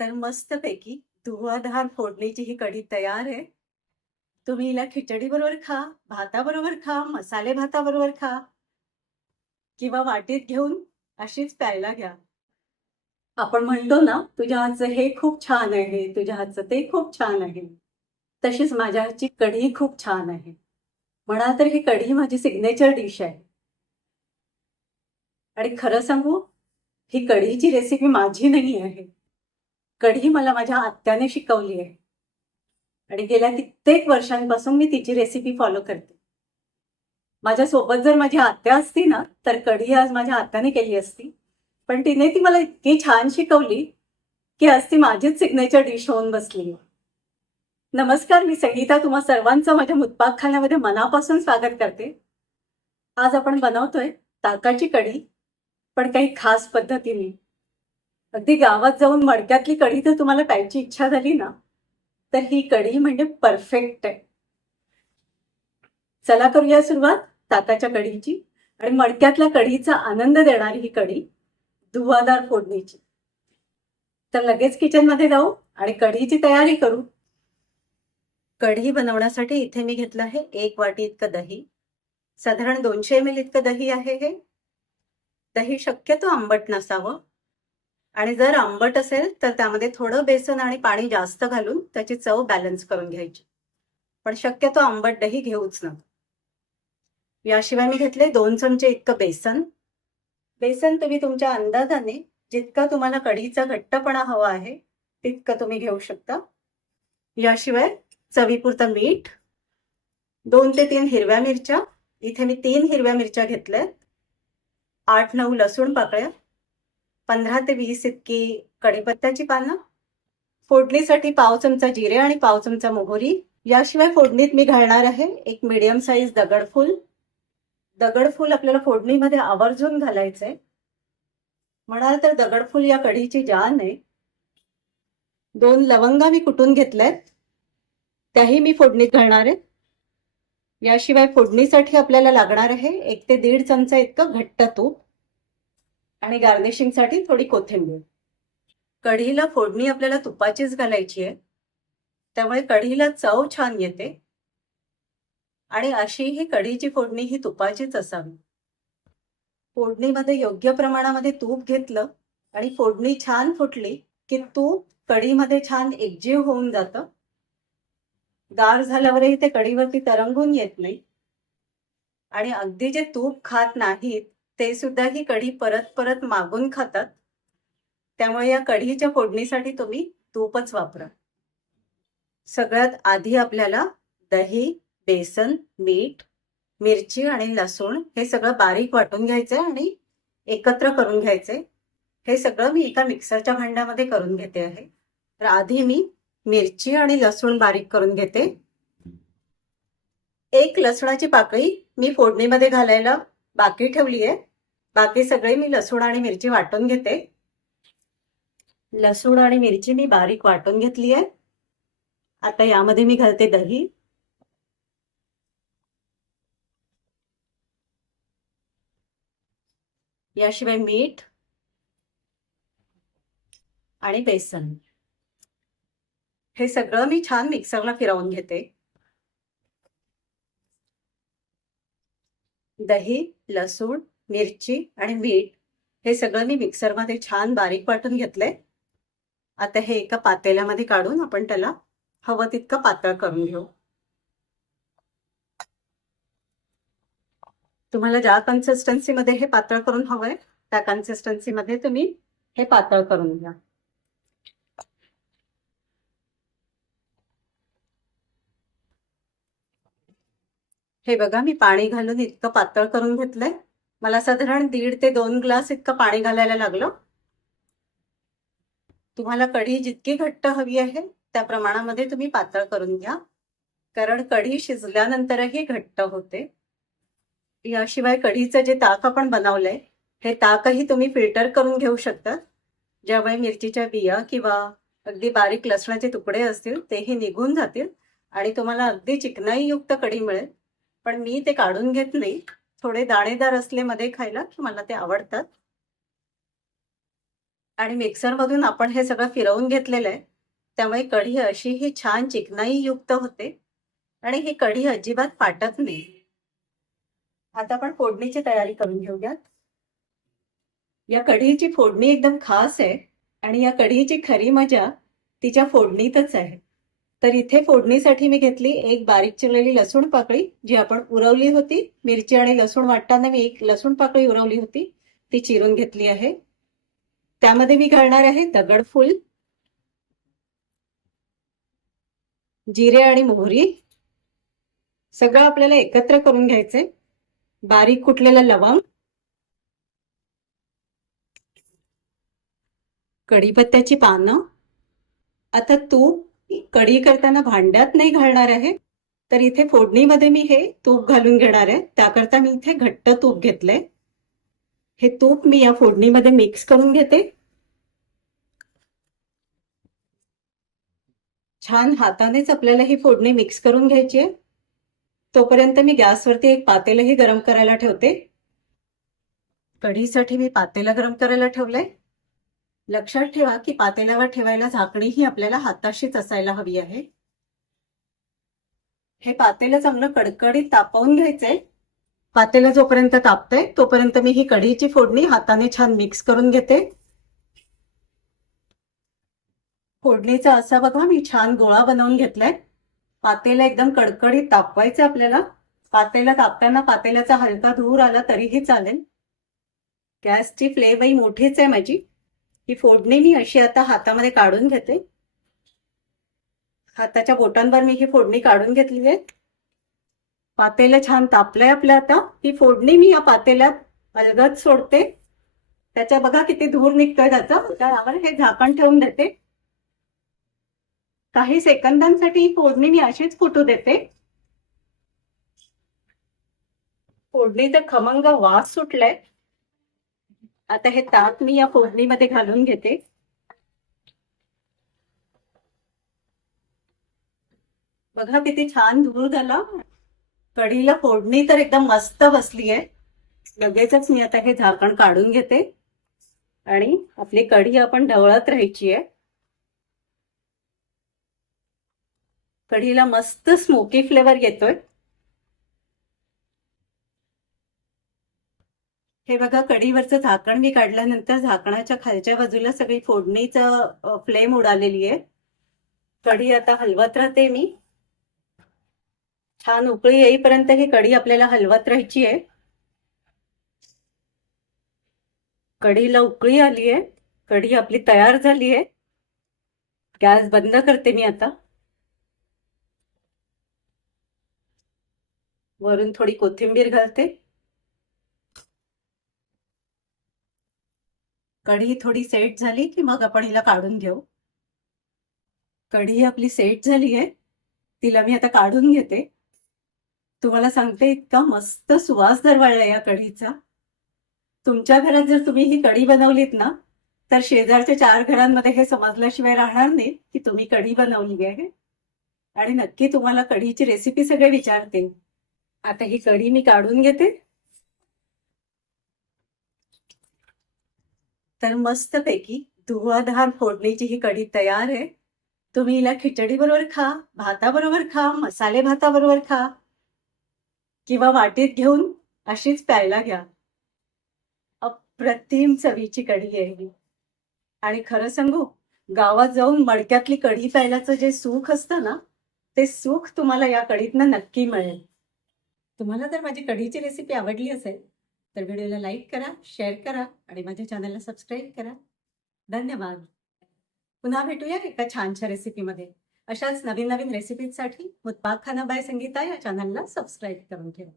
तर मस्तपैकी धुवाधार फोडणीची ही कढी तयार आहे. तुम्ही हिला खिचडी बरोबर खा भाताबरोबर खा मसाले भाताबरोबर खा किंवा वाटीत घेऊन अशीच प्यायला घ्या. आपण म्हणतो ना तुझ्या हातचं हे खूप छान आहे तुझ्या हातचं ते खूप छान आहे. तशीच माझ्या हातची कढी खूप छान आहे. म्हणा तर ही कढी माझी सिग्नेचर डिश आहे. आणि खरं सांगू ही कढीची रेसिपी माझी नाही आहे. कढी मला माझ्या आत्याने शिकवली आहे. आणि गेल्या कित्येक वर्षांपासून मी तिची रेसिपी फॉलो करते. माझ्यासोबत जर माझी आत्या असती ना तर कढी आज माझ्या आत्याने केली असती. पण तिने ती मला इतकी छान शिकवली की आज ती माझीच सिग्नेचर डिश होऊन बसली. नमस्कार मी संगीता. तुम्हा सर्वांचं माझ्या मुतपाकखान्यामध्ये मनापासून स्वागत करते. आज आपण बनवतोय ताकाची कढी पण काही खास पद्धतीने. अगदी गावात जाऊन मडक्यातली कढी जर तुम्हाला प्यायची इच्छा झाली ना? तर ही कढी म्हणजे परफेक्ट आहे. चला करूया सुरुवात ताताच्या कढीची आणि मडक्यातल्या कढीचा आनंद देणारी ही कढी धुवादार फोडणीची. तर लगेच किचनमध्ये जाऊ आणि कढीची तयारी करू. कढी बनवण्यासाठी इथे मी घेतलं आहे एक वाटी इतकं दही. साधारण दोनशे एम एल इतकं दही आहे हे. दही शक्यतो आंबट नसावं. आणि जर आंबट असेल तर त्यामध्ये थोडं बेसन आणि पाणी जास्त घालून त्याची चव बॅलन्स करून घ्यायची. पण शक्यतो आंबट दही घेऊच नका. याशिवाय मी घेतले दोन चमचे इतकं बेसन. बेसन तुम्ही तुमच्या अंदाजाने जितका तुम्हाला कढीचा घट्टपणा हवा आहे तितकं तुम्ही घेऊ शकता. याशिवाय चवीपुरतं मीठ दोन ते तीन हिरव्या मिरच्या. इथे मी तीन हिरव्या मिरच्या घेतल्यात. आठ नऊ लसूण पाकळ्या. पंधरा ते वीस इतकी कढीपत्त्याची पानं फोडणीसाठी पाव चमचा जिरे आणि पाव चमचा मोहरी. याशिवाय फोडणीत मी घालणार आहे एक मिडियम साईज दगडफूल दगडफूल आपल्याला फोडणीमध्ये आवर्जून घालायचंय. म्हणाल तर दगडफूल या कढीची जान आहे. दोन लवंगा मी कुटून घेतल्यात त्याही मी फोडणीत घालणार आहे. याशिवाय फोडणीसाठी आपल्याला लागणार आहे एक ते दीड चमचा इतकं घट्ट तूप. आणि गार्निशिंगसाठी थोडी कोथिंबीर. कढीला फोडणी आपल्याला तुपाचीच घालायची आहे. त्यामुळे कढीला चव छान येते. आणि अशी ही कढीची फोडणी ही तुपाचीच असावी. फोडणीमध्ये योग्य प्रमाणामध्ये तूप घेतलं आणि फोडणी छान फुटली की तूप कढीमध्ये छान एकजीव होऊन जातं. गार झाल्यावरही ते कढीवरती तरंगून येत नाही. आणि अगदी जे तूप खात नाहीत ते सुद्धा ही कढी परत परत मागून खातात. त्यामुळे या कढीच्या फोडणीसाठी तुम्ही तूपच वापरा. सगळ्यात आधी आपल्याला दही बेसन मीठ मिरची आणि लसूण हे सगळं बारीक वाटून घ्यायचंय आणि एकत्र करून घ्यायचंय. हे सगळं मी एका मिक्सरच्या भांड्यामध्ये करून घेते आहे. तर आधी मी मिरची आणि लसूण बारीक करून घेते. एक लसणाची पाकळी मी फोडणीमध्ये घालायला बाकी ठेवली आहे. बाकी सगळे मी लसूण आणि मिरची वाटून घेते. लसूण आणि मिरची मी बारीक वाटून घेतली आहे. आता यामध्ये मी घालते दही. याशिवाय मीठ आणि बेसन. हे सगळं मी छान मिक्सरला फिरवून घेते. दही लसूण मिरची आणि मीठ हे सगळं मी मिक्सरमध्ये छान बारीक वाटून घेतलंय. आता हे एका पातेल्यामध्ये काढून आपण त्याला हवं तितकं पातळ करून घेऊ. तुम्हाला ज्या कन्सिस्टन्सीमध्ये हे पातळ करून हवंय त्या कन्सिस्टन्सीमध्ये तुम्ही हे पातळ करून घ्या. हे बघा मी पाणी घालून इतकं पातळ करून घेतलंय. मला साधारण दीड ते दोन ग्लास इतकं पाणी घालायला लागलं. तुम्हाला कढी जितकी घट्ट हवी आहे त्या प्रमाणामध्ये तुम्ही पातळ करून घ्या. कारण कढी शिजल्यानंतरही घट्ट होते. याशिवाय कढीचं जे ताक आपण बनवलंय हे ताकही तुम्ही फिल्टर करून घेऊ शकता. ज्यामुळे मिरचीच्या बिया किंवा अगदी बारीक लसणाचे तुकडे असतील तेही निघून जातील आणि तुम्हाला अगदी चिकनाईयुक्त कढी मिळेल. पण मी ते काढून घेत नाही. थोडे दाणेदार असले मध्ये खायला मला ते आवडतात. आणि मिक्सरमधून आपण हे सगळं फिरवून घेतलेलं आहे. त्यामुळे कढी अशी ही छान चिकनाई युक्त होते. आणि ही कढी अजिबात फाटत नाही. आता आपण फोडणीची तयारी करून घेऊयात. या कढीची फोडणी एकदम खास आहे. आणि या कढीची खरी मजा तिच्या फोडणीतच आहे. तर इथे फोडणीसाठी मी घेतली एक बारीक चिरलेली लसूण पाकळी जी आपण उरवली होती. मिरची आणि लसूण वाटताना मी एक लसूण पाकळी उरवली होती. ती चिरून घेतली आहे. त्यामध्ये मी घालणार आहे दगडफूल जिरे आणि मोहरी. सगळं आपल्याला एकत्र करून घ्यायचंय. बारीक कुटलेलं लवंग कढीपत्त्याची पानं. आता तूप कढी करताना भांड्यात नाही घालणार आहे. तर इथे फोडणीमध्ये मी हे तूप घालून घेणार आहे. त्याकरता मी इथे घट्ट तूप घेतलंय. हे तूप मी या फोडणीमध्ये मिक्स करून घेते. छान हातानेच आपल्याला ही फोडणी मिक्स करून घ्यायची आहे. तोपर्यंत मी गॅसवरती एक पातेलही गरम करायला ठेवते. कढीसाठी मी पातेलं गरम करायला ठेवलंय. लक्षात ठेवा की पातेल्यावर ठेवायला झाकणी ही आपल्याला हाताशीच असायला हवी आहे. हे पातेलं चांगलं कडकडीत तापवून घ्यायचंय. पातेलं जोपर्यंत तापतंय तोपर्यंत मी ही कढीची फोडणी हाताने छान मिक्स करून घेते. फोडणीचा असा बघा मी छान गोळा बनवून घेतलाय. पातेलं एकदम कडकडीत तापवायचं आपल्याला. पातेला तापताना पातेल्याचा हलका धूर आला तरीही चालेल. गॅसची फ्लेमही मोठीच आहे माझी. ही फोडणी मी अशी आता हातामध्ये काढून घेते. हाताच्या बोटांवर मी ही फोडणी काढून घेतली आहे. पातेलं छान तापलंय आपलं आता. ही फोडणी मी या पातेल्यात अलगद सोडते. त्याच्या बघा किती धूर निघतोय त्याचा. त्यावर हे झाकण ठेवून देते. काही सेकंदांसाठी ही फोडणी मी अशीच फुटू देते. फोडणी तर खमंग वास सुटलाय. आता हे ताक मी या फोडणीमध्ये घालून घेते. बघा किती छान धूर झाला. कढीला फोडणी तर एकदम मस्त बसली आहे लगेचच मी आता हे झाकण काढून घेते. आणि आपली कढी आपण ढवळत राहायची आहे कढीला मस्त स्मोकी फ्लेवर येतोय. हे बघा कढीवरचं झाकण मी काढल्यानंतर झाकणाच्या खालच्या बाजूला सगळी फोडणीचं फ्लेम उडालेली आहे. कढी आता हलवत राहते मी. छान उकळी येईपर्यंत ही कढी आपल्याला हलवत राहायची आहे. कढीला उकळी आली आहे. कढी आपली तयार झाली आहे. गॅस बंद करते मी आता. वरून थोडी कोथिंबीर घालते. कढी थोडी सेट झाली की मग आपण हिला काढून घेऊ. कढी आपली सेट झाली आहे. तिला मी आता काढून घेते. तुम्हाला सांगते इतका मस्त सुवास दरवळला या कढीचा तुमच्या घरात जर तुम्ही ही कढी बनवलीत ना तर शेजारच्या चार घरांमध्ये हे समजल्याशिवाय राहणार नाही की तुम्ही कढी बनवली आहे. आणि नक्की तुम्हाला कढीची रेसिपी सगळे विचारते. आता ही कढी मी काढून घेते. तर मस्त पैकी धुवाधार फोडणीची ही कढी तयार आहे. तुम्ही हिला खिचडी बरोबर खा भाताबरोबर खा मसाले भाताबरोबर खा किंवा वाटीत घेऊन अशीच प्यायला घ्या. अप्रतिम चवीची कढी आहे ही. आणि खरं सांगू गावात जाऊन मडक्यातली कढी प्यायलाचं जे सुख असतं ना ते सुख तुम्हाला या कढीतनं नक्की मिळेल. तुम्हाला जर माझी कढीची रेसिपी आवडली असेल तर व्हिडिओला लाईक करा शेअर करा आणि माझ्या चॅनलला सबस्क्राईब करा. धन्यवाद. पुन्हा भेटूया एका छानशा रेसिपीमध्ये. अशाच नवीन नवीन रेसिपीजसाठी उत्पाद खाना बाय संगीता या चॅनलला सबस्क्राईब करून ठेवा.